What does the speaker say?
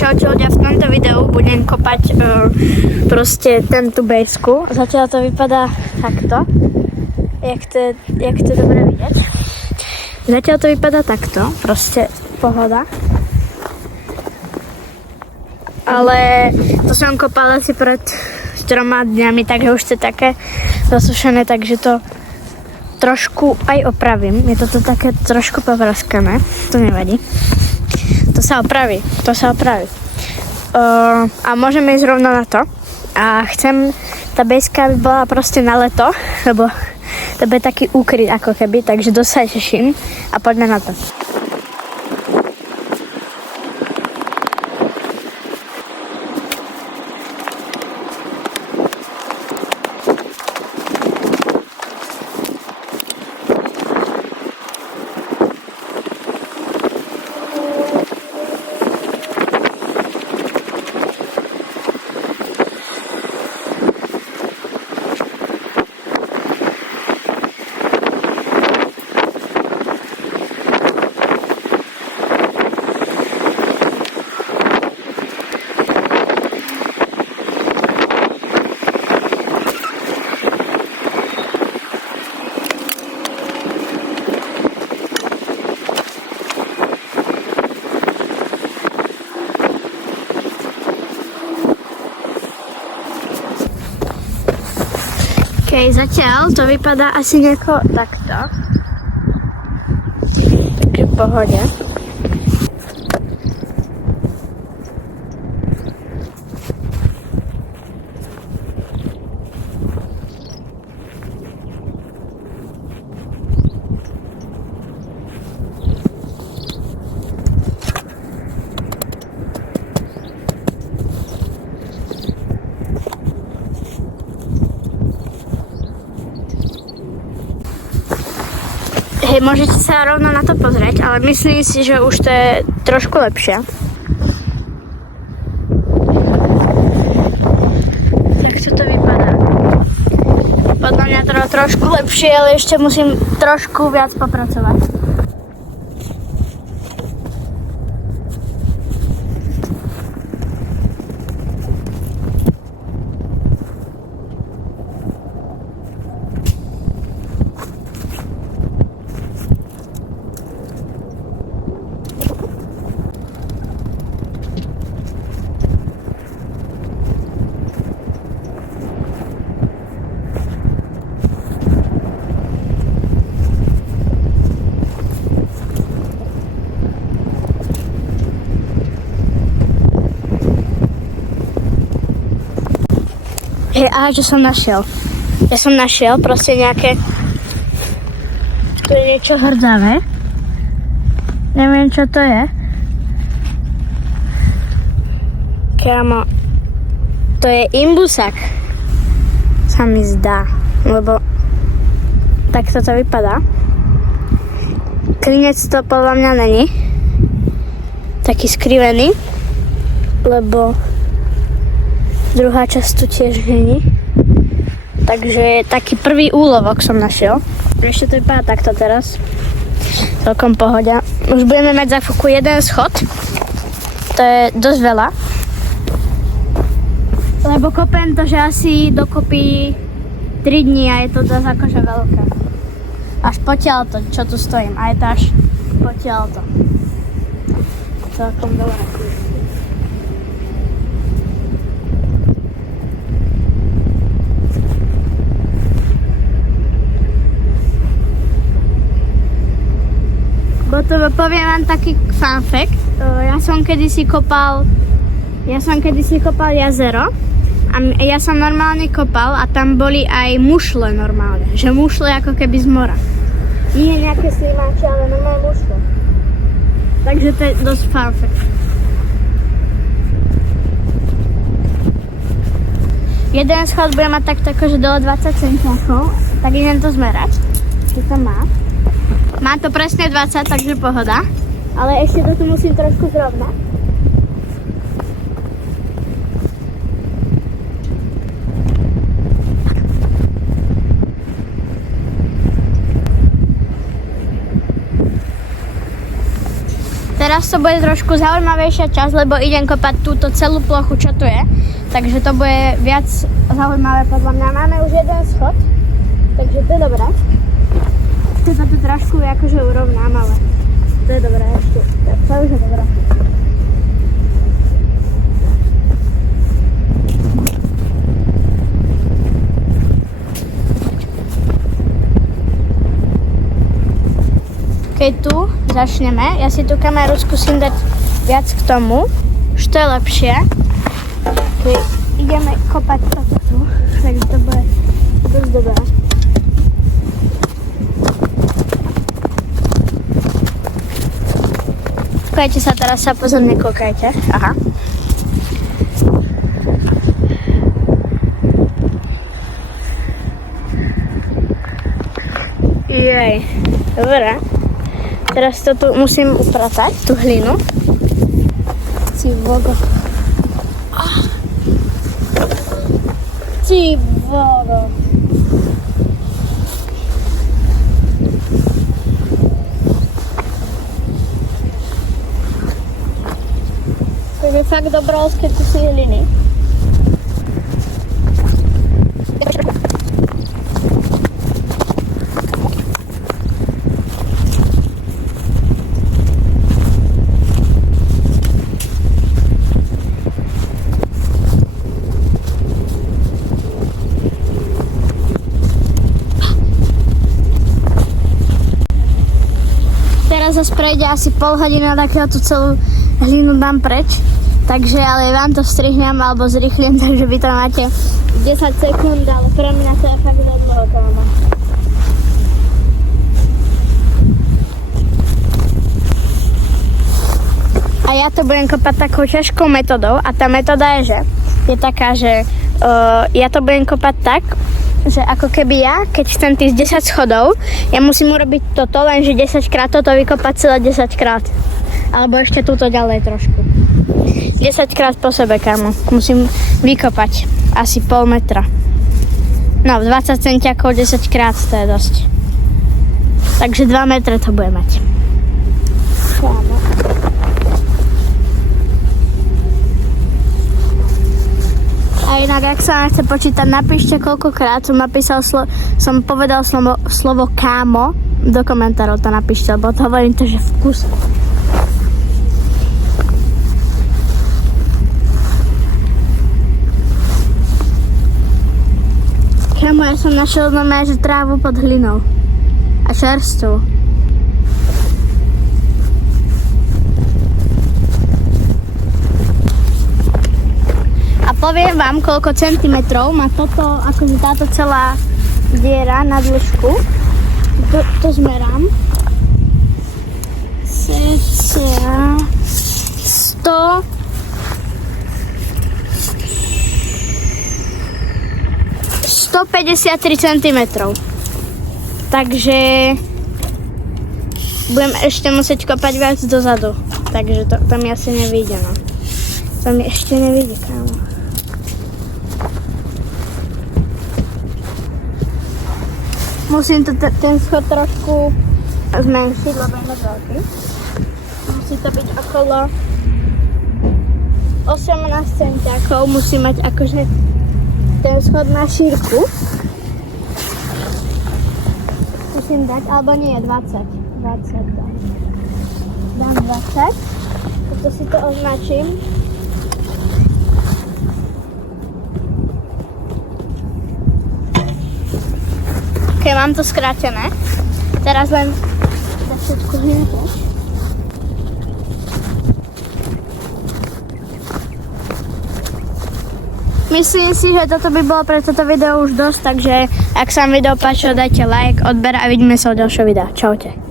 Čaute ľudia, v tomto videu budem kopať proste tento bejsku. Zatiaľ to vypadá takto, jak to je dobre vidieť. Zatiaľ to vypadá takto, proste pohoda. Ale to som kopala asi pred 4 dňami, takže už to je také zasušené, takže to trošku aj opravím. Je to také trošku popraskané, to nevadí. To sa opraví. A môžeme ísť rovno na to. A chcem, tá bejska by bola proste na leto, lebo to bude taký úkryt ako keby, takže dosť sa teším a poďme na to. OK, zatiaľ to vypadá asi nejako takto. Takže v pohode. Hej, môžete sa rovno na to pozrieť, ale myslím si, že už to je trošku lepšie. Jak to vypadá? Podľa mňa to je trošku lepšie, ale ešte musím trošku viac popracovať. Aha, čo som našiel. Ja som našiel proste nejaké... To je niečo hrdavé. Neviem, čo to je. Kámo, to je imbusak. Sa mi zdá, lebo takto to vypadá. Klinec to podľa mňa není taký skrivený, lebo druhá časť tu tiež není. Takže taký prvý úlovok som našiel. Ešte to vypadá takto teraz. Celkom pohoda. Už budeme mať za chvíľku jeden schod. To je dosť veľa. Lebo kopem to, že asi dokopy 3 dní a je to dosť akože veľké. Až potiaľ to, čo tu stojím. A je to až potiaľ to. Celkom dobré. Poviem vám taký fun fact. Ja som kedysi kopal jazero a ja som normálne kopal a tam boli aj mušle normálne. Že mušle ako keby z mora. Nie nejaké slimáče, ale normálne mušle. Takže to je dosť fun fact. Jeden schod bude mať takto akože dole 20 cm, tak idem to zmerať, čo to má. Má to presne 20, takže pohoda. Ale ešte to tu musím trošku zrovnať. teraz to bude trošku zaujímavejšia časť, lebo idem kopať túto celú plochu, čo tu je. Takže to bude viac zaujímavé podľa mňa. Máme už jeden schod, takže to je dobré. Ešte to tu trošku akože urovnám, ale to je dobré ešte. To už je dobré. Keď tu začneme, ja si tú kameru skúsim dať viac k tomu, už to je lepšie. Keď ideme kopať toto tu, takže to bude dosť dobré. Kúkajte sa, teraz sa pozorne kúkajte. Aha. Jej, dobré. Teraz to tu musím upratať, tú hlinu. Ty vogo. Ty vogo. To je fakt dobrovské kusy hliny. Zase prejde asi pol hodiny, takiaľ tú celú hlinu dám preč. Takže ale vám to strihnem alebo zrýchlim, takže vy to máte 10 sekúnd, ale pre mňa to je fakt dlho kámo. A ja to budem kopať takou ťažkou metodou a tá metóda je taká, že ja to budem kopať tak, že ako keby ja, keď chcem tých 10 schodov, ja musím urobiť toto, lenže 10 krát toto vykopať celé 10 krát. Alebo ešte túto ďalej trošku. 10 krát po sebe, kámo. Musím vykopať asi pol metra. No, 20 centiakov 10 krát, to je dosť. Takže 2 metre to bude mať. Kámo. A inak, ak sa vám chce počítať, napíšte koľkokrát som povedal slovo kámo, do komentárov to napíšte, lebo to hovorím to, že v kuse. Kámo, ja som našiel že trávu pod hlinou. A čerstvú. Poviem vám, koľko centimetrov má toto, akože táto celá diera na dĺžku. To zmerám. Cca 153 centimetrov. Takže budem ešte musieť kopať viac dozadu. Takže to mi asi nevyjde, no. To mi ešte nevyjde, kámo. Musím ten schod trošku zmenšiť, lebo je moc veľký. Musí to byť okolo 18 centiakov. Musí mať akože ten schod na šírku. Musím dať, alebo nie, 20 dám. Dám 20. Toto si to označím. Ok, mám to skrátené. Teraz len za všetku hlinu. Myslím si, že toto by bolo pre toto video už dosť, takže ak sa vám video páčilo, dajte like, odber a vidíme sa v ďalšom videu. Čaute.